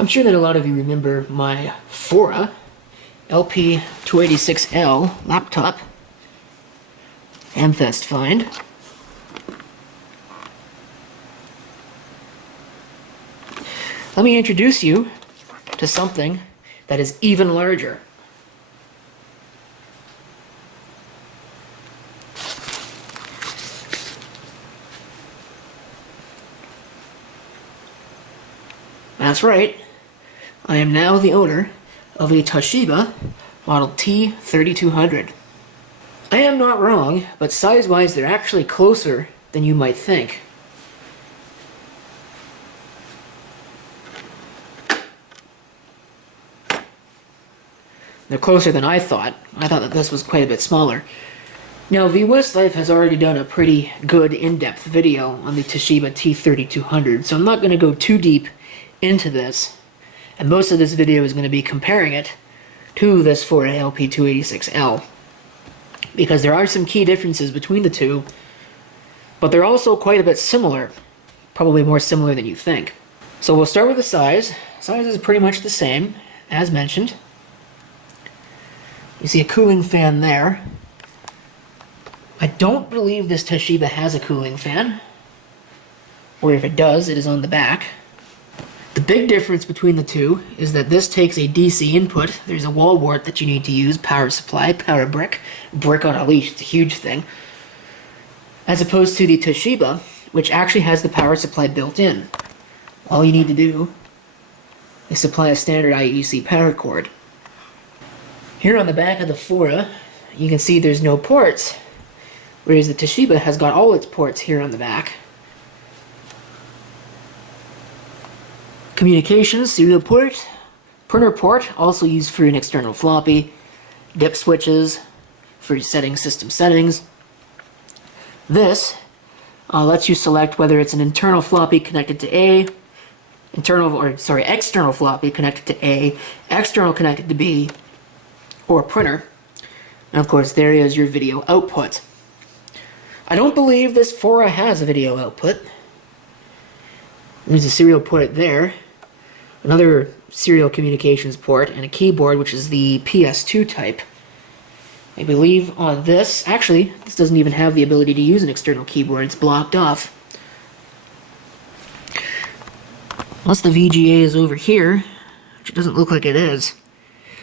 I'm sure that a lot of you remember my Fora LP286L laptop Amfest find. Let me introduce you to something that is even larger. That's right, I am now the owner of a Toshiba model T3200. I am not wrong, but size-wise they're actually closer than you might think. They're closer than I thought. I thought that this was quite a bit smaller. Now, Westlife has already done a pretty good in-depth video on the Toshiba T3200, so I'm not going to go too deep into this, and most of this video is going to be comparing it to this Fora LP286L, because there are some key differences between the two, but they're also quite a bit similar, probably more similar than you think. So we'll start with the size. Size is pretty much the same, as mentioned. You see a cooling fan there. I don't believe this Toshiba has a cooling fan, or if it does, it is on the back. The big difference between the two is that this takes a DC input. There's a wall wart that you need to use, power supply, power brick on a leash, it's a huge thing. As opposed to the Toshiba, which actually has the power supply built in. All you need to do is supply a standard IEC power cord. Here on the back of the Fora, you can see there's no ports, whereas the Toshiba has got all its ports here on the back. Communications, serial port, printer port, also used for an external floppy, dip switches for setting system settings. This lets you select whether it's an internal floppy connected to A, external floppy connected to A, external connected to B, or printer. And of course, there is your video output. I don't believe this Fora has a video output. There's a serial port there. Another serial communications port, and a keyboard, which is the PS2 type. I believe on this, actually, this doesn't even have the ability to use an external keyboard, it's blocked off. Unless the VGA is over here, which it doesn't look like it is.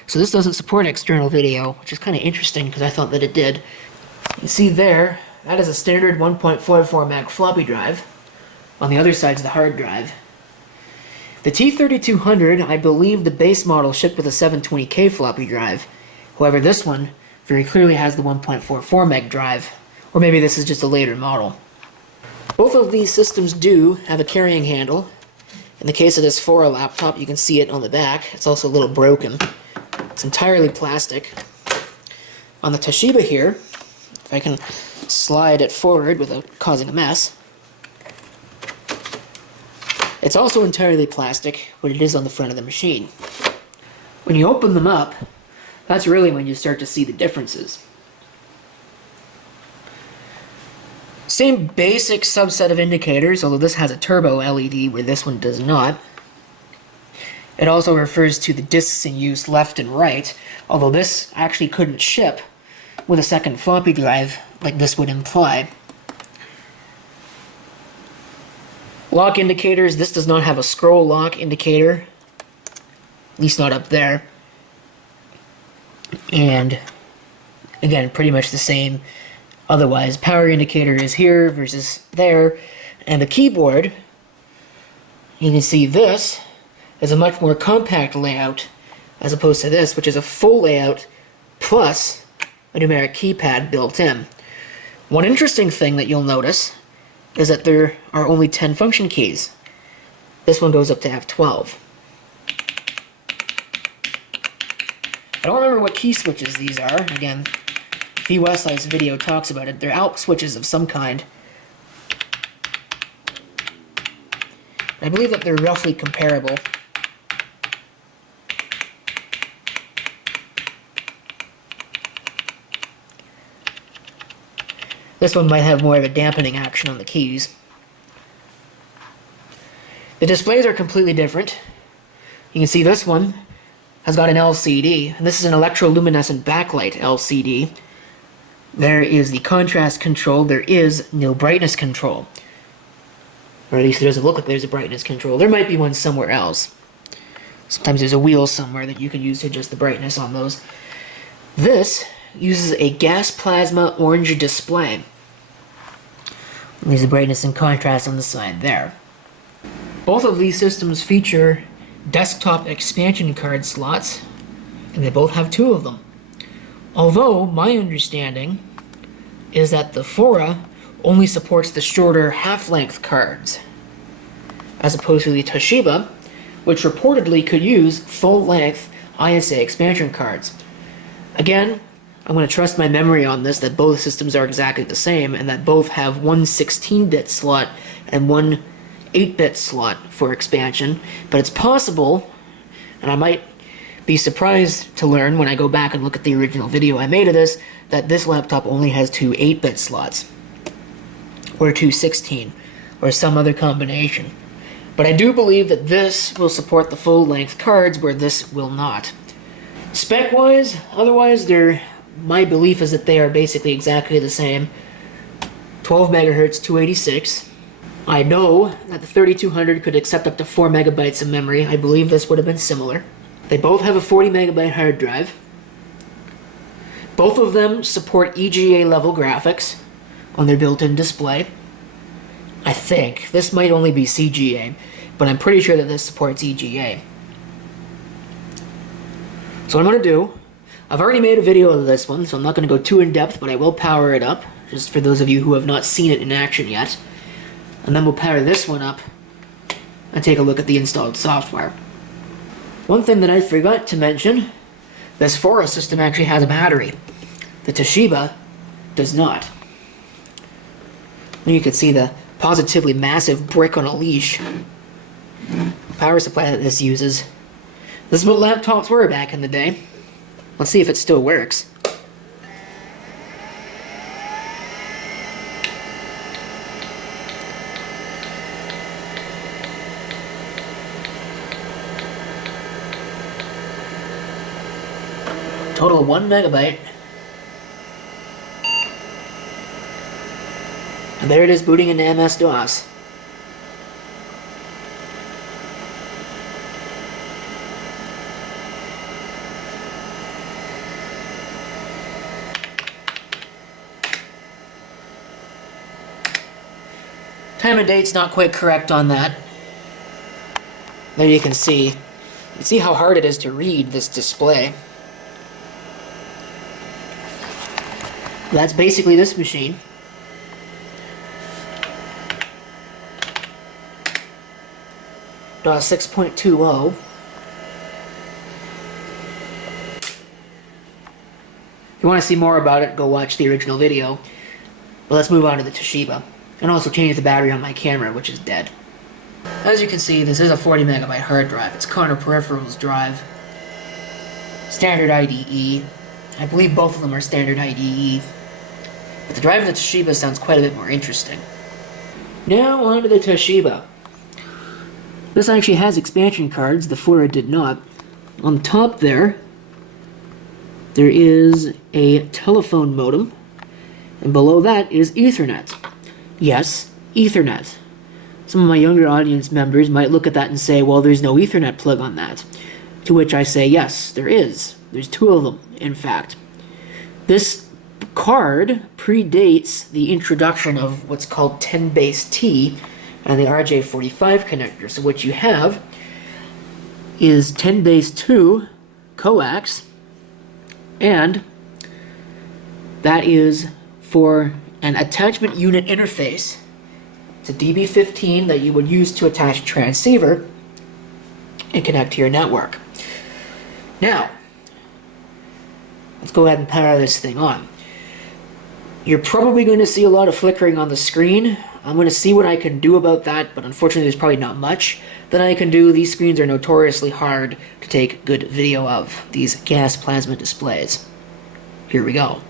So this doesn't support external video, which is kind of interesting because I thought that it did. You see there, that is a standard 1.44 meg floppy drive. On the other side's the hard drive. The T3200, I believe the base model shipped with a 720K floppy drive. However, this one very clearly has the 1.44 meg drive. Or maybe this is just a later model. Both of these systems do have a carrying handle. In the case of this Fora laptop, you can see it on the back. It's also a little broken. It's entirely plastic. On the Toshiba here, if I can slide it forward without causing a mess, it's also entirely plastic, but it is on the front of the machine. When you open them up, that's really when you start to see the differences. Same basic subset of indicators, although this has a turbo LED where this one does not. It also refers to the disks in use left and right, although this actually couldn't ship with a second floppy drive like this would imply. Lock indicators, this does not have a scroll lock indicator, at least not up there. And again, pretty much the same otherwise. Power indicator is here versus there. And the keyboard, you can see this is a much more compact layout as opposed to this, which is a full layout plus a numeric keypad built in. One interesting thing that you'll notice is that there are only 10 function keys. This one goes up to have 12. I don't remember what key switches these are. Again, Westlife's video talks about it. They're out switches of some kind. I believe that they're roughly comparable. This one might have more of a dampening action on the keys. The displays are completely different. You can see this one has got an LCD, and this is an electroluminescent backlight LCD. There is the contrast control. There is no brightness control. Or at least it doesn't look like there's a brightness control. There might be one somewhere else. Sometimes there's a wheel somewhere that you can use to adjust the brightness on those. This uses a gas plasma orange display. There's the brightness and contrast on the side there. Both of these systems feature desktop expansion card slots, and they both have 2 of them. Although, my understanding is that the Fora only supports the shorter half-length cards, as opposed to the Toshiba, which reportedly could use full-length ISA expansion cards. Again, I'm going to trust my memory on this, that both systems are exactly the same, and that both have one 16-bit slot and one 8-bit slot for expansion, but it's possible, and I might be surprised to learn when I go back and look at the original video I made of this, that this laptop only has 2 8-bit slots, or 2 16, or some other combination. But I do believe that this will support the full-length cards, where this will not. Spec-wise, otherwise, my belief is that they are basically exactly the same. 12 megahertz, 286. I know that the 3200 could accept up to 4 megabytes of memory. I believe this would have been similar. They both have a 40 megabyte hard drive. Both of them support EGA level graphics on their built-in display. I think. This might only be CGA, but I'm pretty sure that this supports EGA. So what I'm going to do, I've already made a video of this one, so I'm not going to go too in-depth, but I will power it up, just for those of you who have not seen it in action yet. And then we'll power this one up and take a look at the installed software. One thing that I forgot to mention, this Fora system actually has a battery. The Toshiba does not. And you can see the positively massive brick on a leash power supply that this uses. This is what laptops were back in the day. Let's see if it still works. Total of 1 megabyte. And there it is booting into MS-DOS. Time and date's not quite correct on that. There you can see. You can see how hard it is to read this display. That's basically this machine. DOS 6.20. If you want to see more about it, go watch the original video. But let's move on to the Toshiba. And also change the battery on my camera, which is dead. As you can see, this is a 40 megabyte hard drive. It's Corner Peripherals drive. Standard IDE. I believe both of them are standard IDE. But the drive of the Toshiba sounds quite a bit more interesting. Now on to the Toshiba. This actually has expansion cards, the Fora did not. On the top there is a telephone modem, and below that is Ethernet. Yes, Ethernet. Some of my younger audience members might look at that and say, well, there's no Ethernet plug on that. To which I say, yes, there is. There's 2 of them, in fact. This card predates the introduction of what's called 10 base T and the RJ45 connector. So what you have is 10 base 2 coax, and that is for an attachment unit interface. It's a DB15 that you would use to attach a transceiver and connect to your network. Now, let's go ahead and power this thing on. You're probably going to see a lot of flickering on the screen. I'm going to see what I can do about that, but unfortunately there's probably not much that I can do. These screens are notoriously hard to take good video of, these gas plasma displays. Here we go.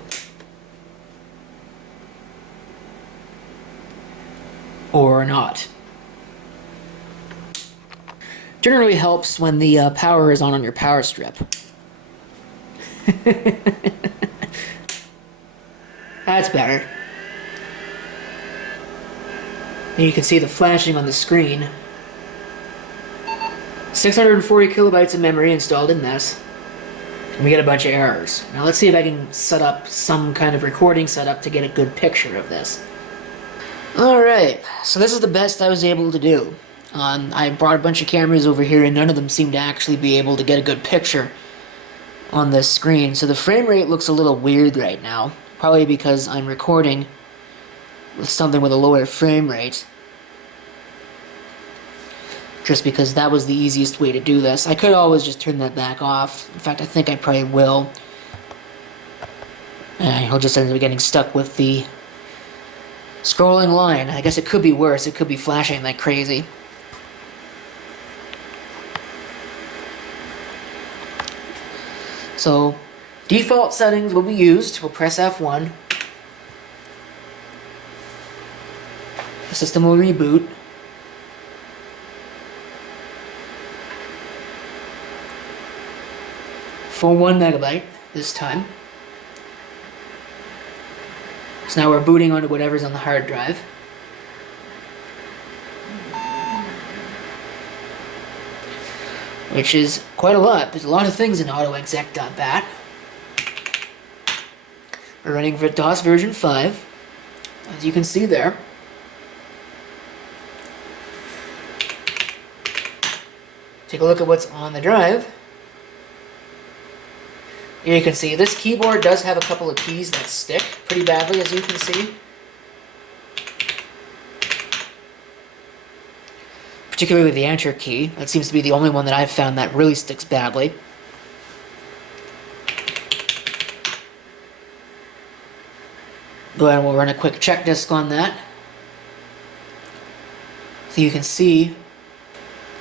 Or not. Generally helps when the power is on your power strip. That's better. And you can see the flashing on the screen. 640 kilobytes of memory installed in this. And we get a bunch of errors. Now let's see if I can set up some kind of recording setup to get a good picture of this. Alright, so this is the best I was able to do. I brought a bunch of cameras over here and none of them seem to actually be able to get a good picture on this screen. So the frame rate looks a little weird right now. Probably because I'm recording with something with a lower frame rate. Just because that was the easiest way to do this. I could always just turn that back off. In fact, I think I probably will. And I'll just end up getting stuck with the scrolling line. I guess it could be worse. It could be flashing like crazy. So, default settings will be used. We'll press F1. The system will reboot. For 1 megabyte this time. So now we're booting onto whatever's on the hard drive. Which is quite a lot. There's a lot of things in autoexec.bat. We're running for DOS version 5, as you can see there. Take a look at what's on the drive. Here you can see this keyboard does have a couple of keys that stick pretty badly, as you can see. Particularly the Enter key. That seems to be the only one that I've found that really sticks badly. Go ahead and we'll run a quick check disk on that. So you can see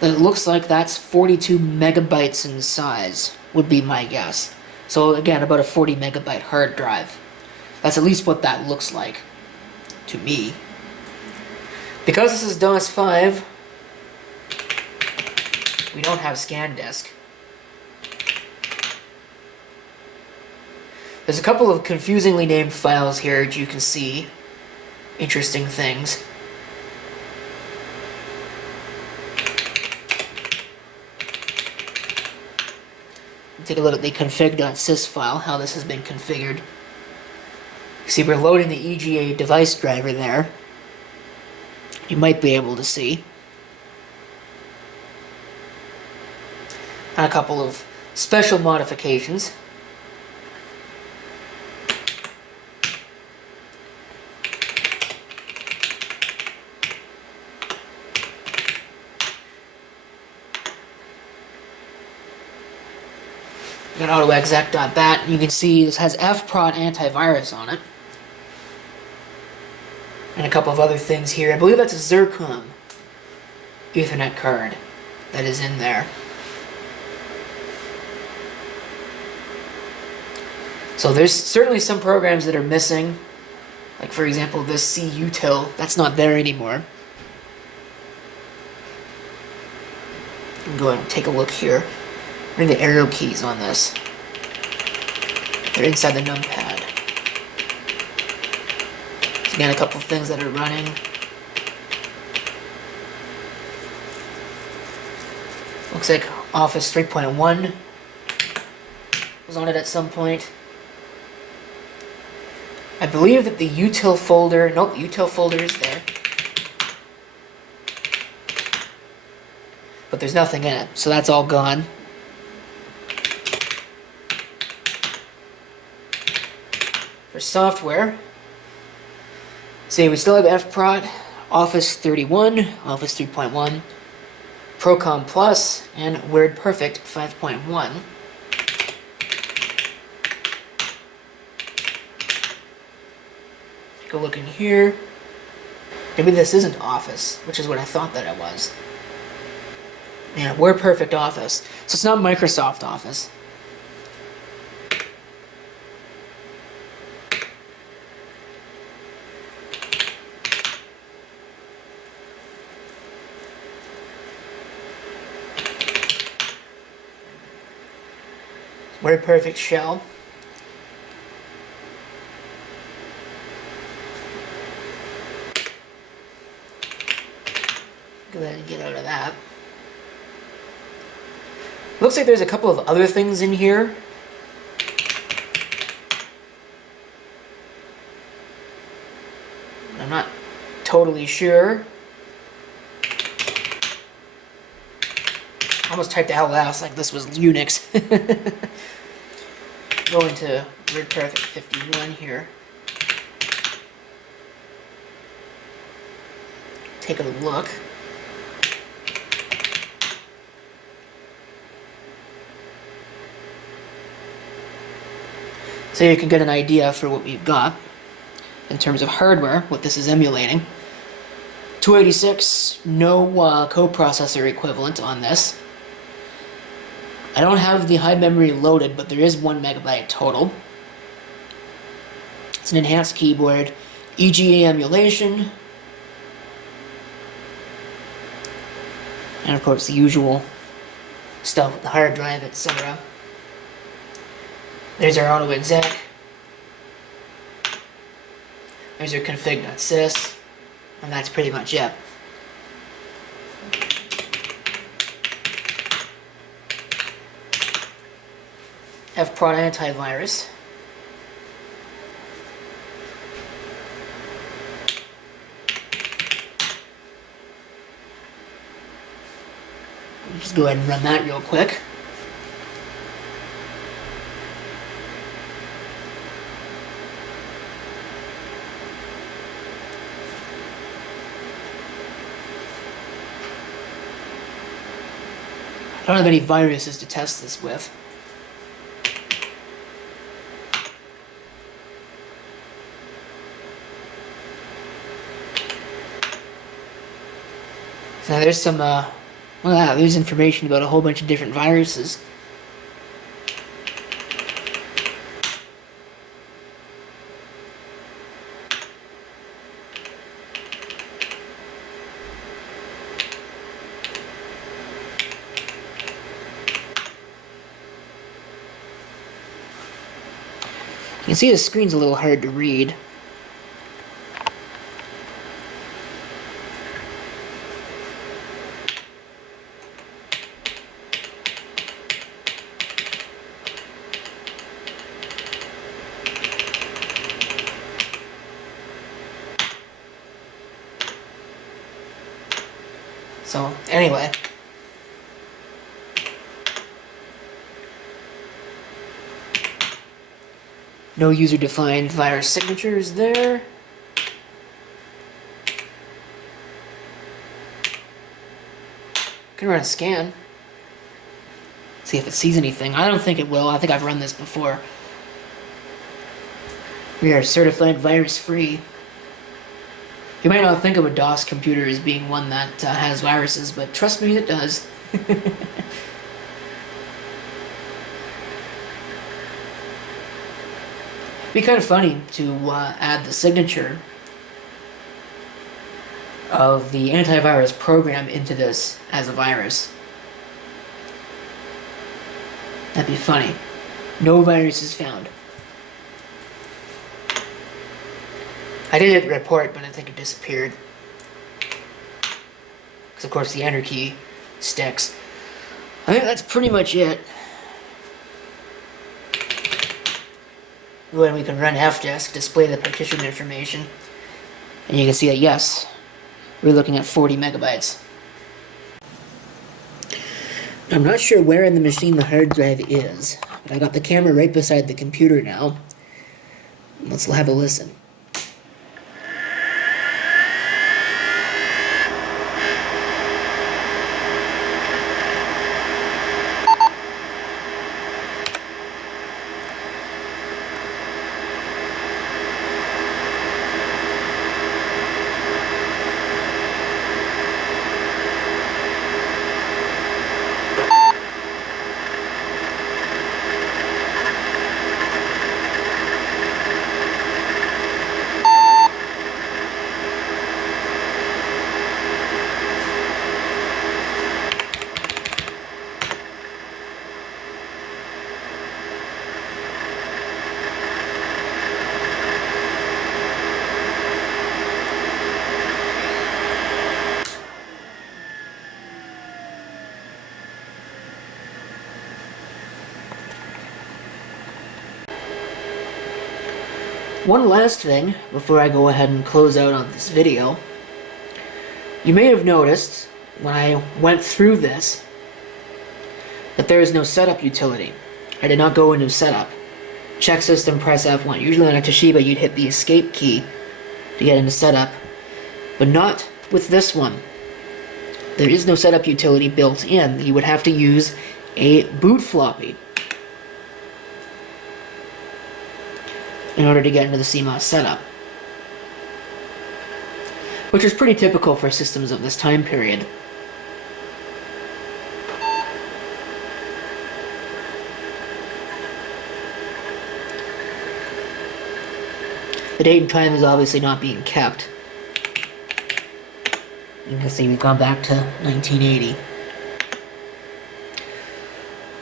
that it looks like that's 42 megabytes in size, would be my guess. So again, about a 40 megabyte hard drive. That's at least what that looks like to me. Because this is DOS 5, we don't have scan disk. There's a couple of confusingly named files here that you can see. Interesting things. Take a look at the config.sys file, how this has been configured. You see we're loading the EGA device driver there. You might be able to see. And a couple of special modifications. Got autoexec.bat. You can see this has fprot antivirus on it. And a couple of other things here. I believe that's a Zircon Ethernet card that is in there. So there's certainly some programs that are missing. Like for example this cutil, that's not there anymore. You can go ahead and take a look here. Bring the arrow keys on this. They're inside the numpad. So again, a couple of things that are running. Looks like Office 3.1 was on it at some point. I believe that the util folder, nope, the util folder is there. But there's nothing in it, so that's all gone. For software, see, we still have fprot, Office 31, Office 3.1, Procom Plus, and WordPerfect 5.1. Take a look in here. Maybe this isn't Office, which is what I thought that it was. Yeah, WordPerfect Office. So it's not Microsoft Office. WordPerfect shell. Go ahead and get out of that. Looks like there's a couple of other things in here. I'm not totally sure. I almost typed out loud like this was Unix. Going to WordPerfect 51 here. Take a look. So you can get an idea for what we've got in terms of hardware, what this is emulating. 286, no coprocessor equivalent on this. I don't have the high memory loaded, but there is 1 megabyte total. It's an enhanced keyboard, EGA emulation, and of course the usual stuff with the hard drive, etc. There's our auto exec. There's our config.sys, and that's pretty much it. fprod antivirus. Just go ahead and run that real quick. I don't have any viruses to test this with. So now there's some, well, there's information about a whole bunch of different viruses. You can see the screen's a little hard to read. So, anyway. No user-defined virus signatures there. Can run a scan. See if it sees anything. I don't think it will. I think I've run this before. We are certified virus-free. You might not think of a DOS computer as being one that has viruses, but trust me, it does. It'd be kind of funny to add the signature of the antivirus program into this as a virus. That'd be funny. No viruses found. I did hit report, but I think it disappeared. Because of course the enter key sticks. I think that's pretty much it. When we can run fdisk, display the partition information, and you can see that yes, we're looking at 40 megabytes. I'm not sure where in the machine the hard drive is, but I got the camera right beside the computer now. Let's have a listen. One last thing before I go ahead and close out on this video. You may have noticed when I went through this that there is no setup utility. I did not go into setup. Check system, press F1. Usually on a Toshiba you'd hit the escape key to get into setup, but not with this one. There is no setup utility built in. You would have to use a boot floppy in order to get into the CMOS setup, which is pretty typical for systems of this time period. The date and time is obviously not being kept. You can see we've gone back to 1980.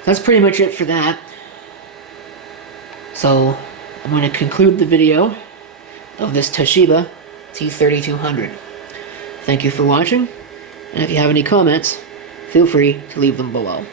That's pretty much it for that. So I'm going to conclude the video of this Toshiba T3200. Thank you for watching, and if you have any comments, feel free to leave them below.